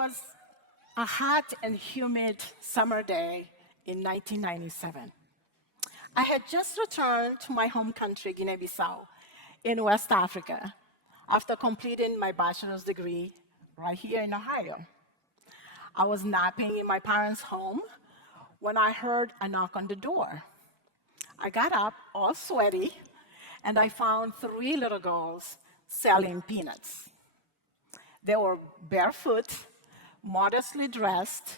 was a hot and humid summer day in 1997. I had just returned to my home country, Guinea-Bissau, in West Africa, after completing my bachelor's degree right here in Ohio. I was napping in my parents' home when I heard a knock on the door. I got up, all sweaty, and I found three little girls selling peanuts. They were barefoot, modestly dressed,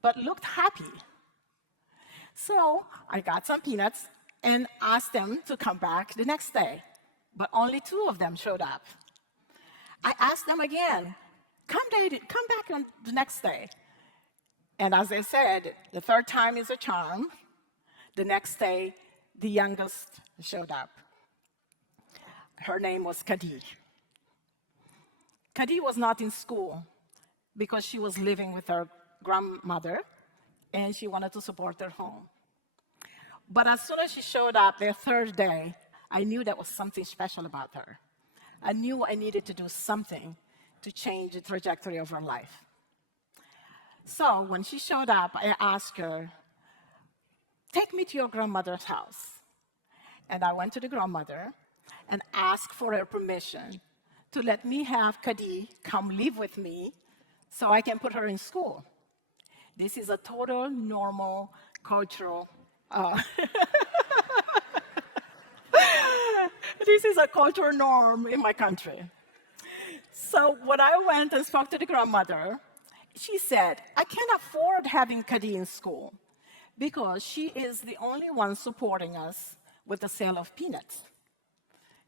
but looked happy. So I got some peanuts and asked them to come back the next day, but only two of them showed up. I asked them again, come back on the next day. And as I said, the third time is a charm. The next day, the youngest showed up. Her name was Kadi. Kadi was not in school because she was living with her grandmother and she wanted to support her home. But as soon as she showed up the third day, I knew there was something special about her. I knew I needed to do something to change the trajectory of her life. So when she showed up, I asked her, take me to your grandmother's house. And I went to the grandmother and asked for her permission to let me have Kadi come live with me so I can put her in school. This is a total normal cultural, this is a cultural norm in my country. So when I went and spoke to the grandmother, she said, I can't afford having Kadi in school because she is the only one supporting us with the sale of peanuts.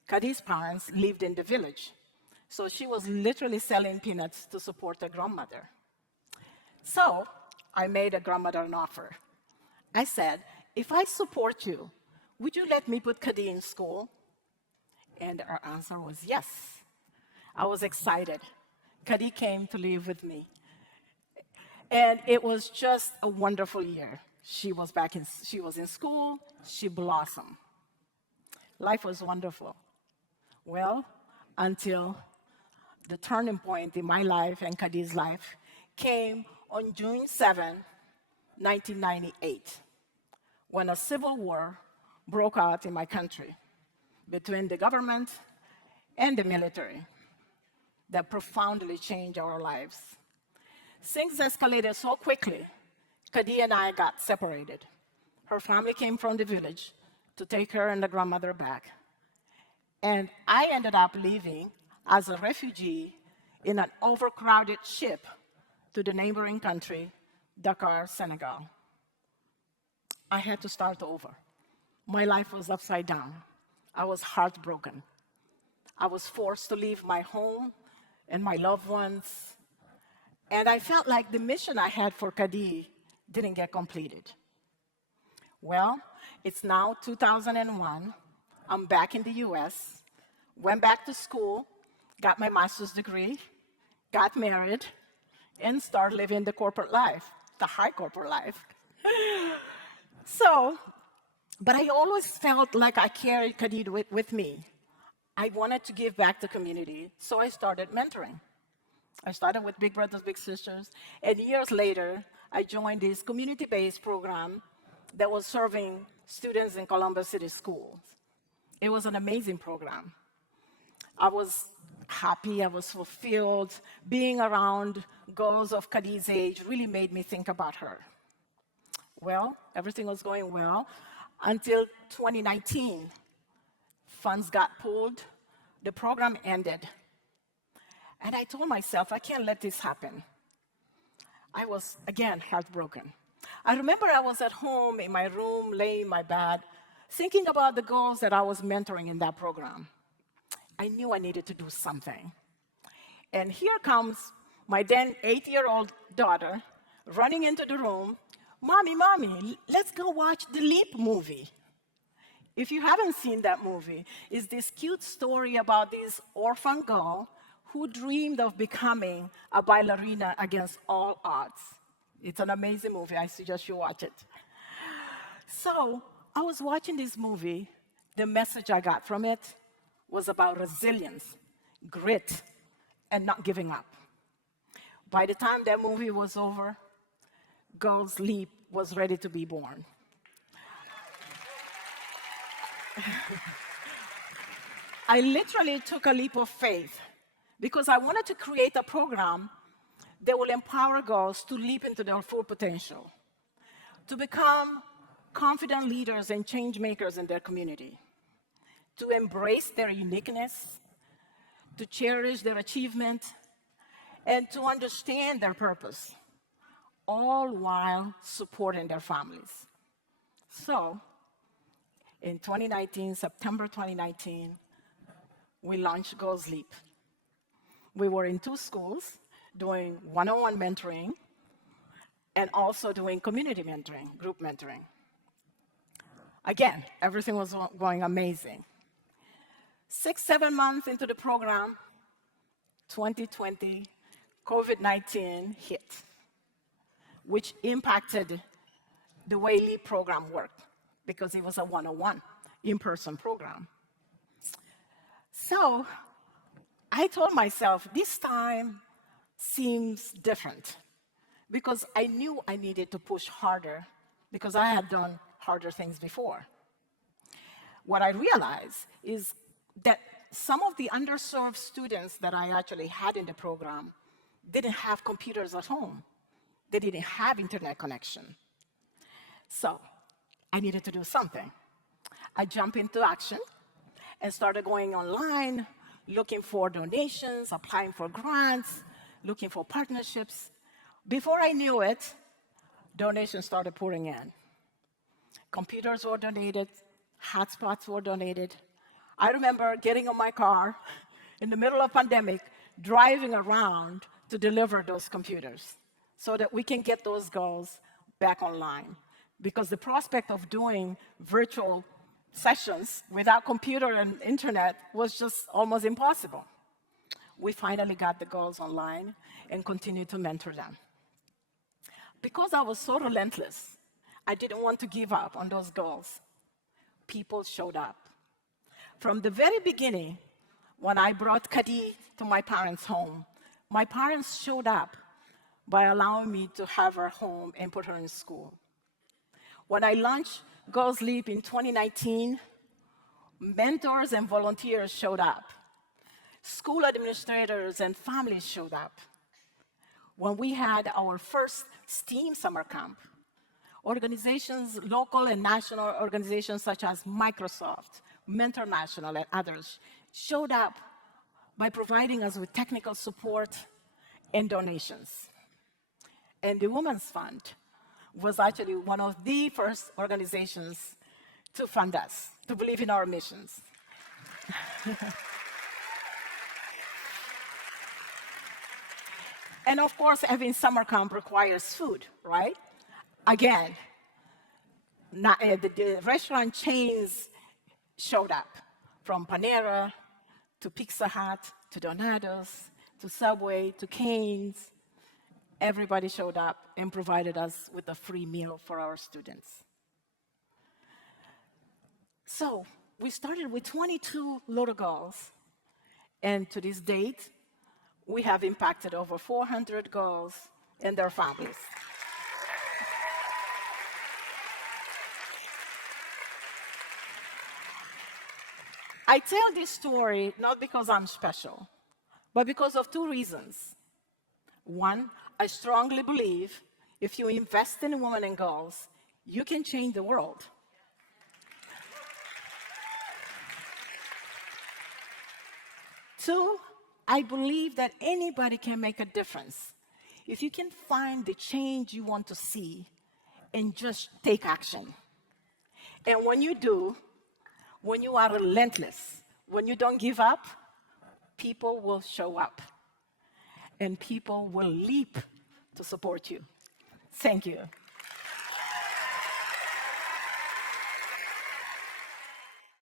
Kadi's parents lived in the village, so she was literally selling peanuts to support her grandmother. So I made a grandmother an offer. I said, if I support you, would you let me put Kadi in school? And her answer was yes. I was excited. Kadi came to live with me. And it was just a wonderful year. She was in school, she blossomed. Life was wonderful. Well, until the turning point in my life and Kadi's life came on June 7, 1998, when a civil war broke out in my country between the government and the military that profoundly changed our lives. Things escalated so quickly, Kadi and I got separated. Her family came from the village to take her and the grandmother back. And I ended up living as a refugee in an overcrowded ship to the neighboring country, Dakar, Senegal. I had to start over. My life was upside down. I was heartbroken. I was forced to leave my home and my loved ones. And I felt like the mission I had for Kadi didn't get completed. Well, it's now 2001. I'm back in the US, went back to school, got my master's degree, got married, and started living the corporate life, the high corporate life. But I always felt like I carried Kadi with me. I wanted to give back to the community, so I started mentoring. I started with Big Brothers Big Sisters, and years later, I joined this community-based program that was serving students in Columbus City schools. It was an amazing program. I was happy, I was fulfilled. Being around girls of Kadi's age really made me think about her. Well, everything was going well until 2019. Funds got pulled, the program ended. And I told myself, I can't let this happen. I was, again, heartbroken. I remember I was at home in my room, laying in my bed, thinking about the girls that I was mentoring in that program. I knew I needed to do something. And here comes my then 8-year-old daughter running into the room. Mommy, let's go watch the Leap movie. If you haven't seen that movie, it's this cute story about this orphan girl who dreamed of becoming a ballerina against all odds. It's an amazing movie. I suggest you watch it. So I was watching this movie. The message I got from it was about resilience, grit, and not giving up. By the time that movie was over, Girls Leap was ready to be born. I literally took a leap of faith because I wanted to create a program that will empower girls to leap into their full potential, to become confident leaders and change makers in their community, to embrace their uniqueness, to cherish their achievement, and to understand their purpose, all while supporting their families. So, in 2019, September 2019, we launched Girls Leap. We were in 2 schools doing one-on-one mentoring and also doing community mentoring, group mentoring. Again, everything was going amazing. 6, 7 months into the program, 2020, COVID-19 hit, which impacted the way LEAP program worked because it was a one-on-one, in-person program. So I told myself, this time seems different because I knew I needed to push harder because I had done harder things before. What I realized is that some of the underserved students that I actually had in the program didn't have computers at home. They didn't have internet connection. So I needed to do something. I jumped into action and started going online, looking for donations, applying for grants, looking for partnerships. Before I knew it, donations started pouring in. Computers were donated, hotspots were donated. I remember getting in my car in the middle of pandemic, driving around to deliver those computers so that we can get those girls back online. Because the prospect of doing virtual sessions without computer and internet was just almost impossible. We finally got the girls online and continued to mentor them. Because I was so relentless, I didn't want to give up on those girls. People showed up. From the very beginning, when I brought Kadi to my parents' home, my parents showed up by allowing me to have her home and put her in school. When I launched Girls Leap in 2019, mentors and volunteers showed up. School administrators and families showed up. When we had our first STEAM summer camp, organizations, local and national organizations such as Microsoft, Mentor National, and others showed up by providing us with technical support and donations. And the Women's Fund was actually one of the first organizations to fund us, to believe in our missions. And of course, having summer camp requires food, right? Again, the restaurant chains showed up, from Panera to Pizza Hut to Donato's to Subway to Cane's. Everybody showed up and provided us with a free meal for our students. So we started with 22 little girls, and to this date, we have impacted over 400 girls and their families. I tell this story not because I'm special, but because of 2 reasons. One, I strongly believe if you invest in women and girls, you can change the world. 2, I believe that anybody can make a difference if you can find the change you want to see and just take action. And when you do, when you are relentless, when you don't give up, people will show up and people will leap to support you. Thank you.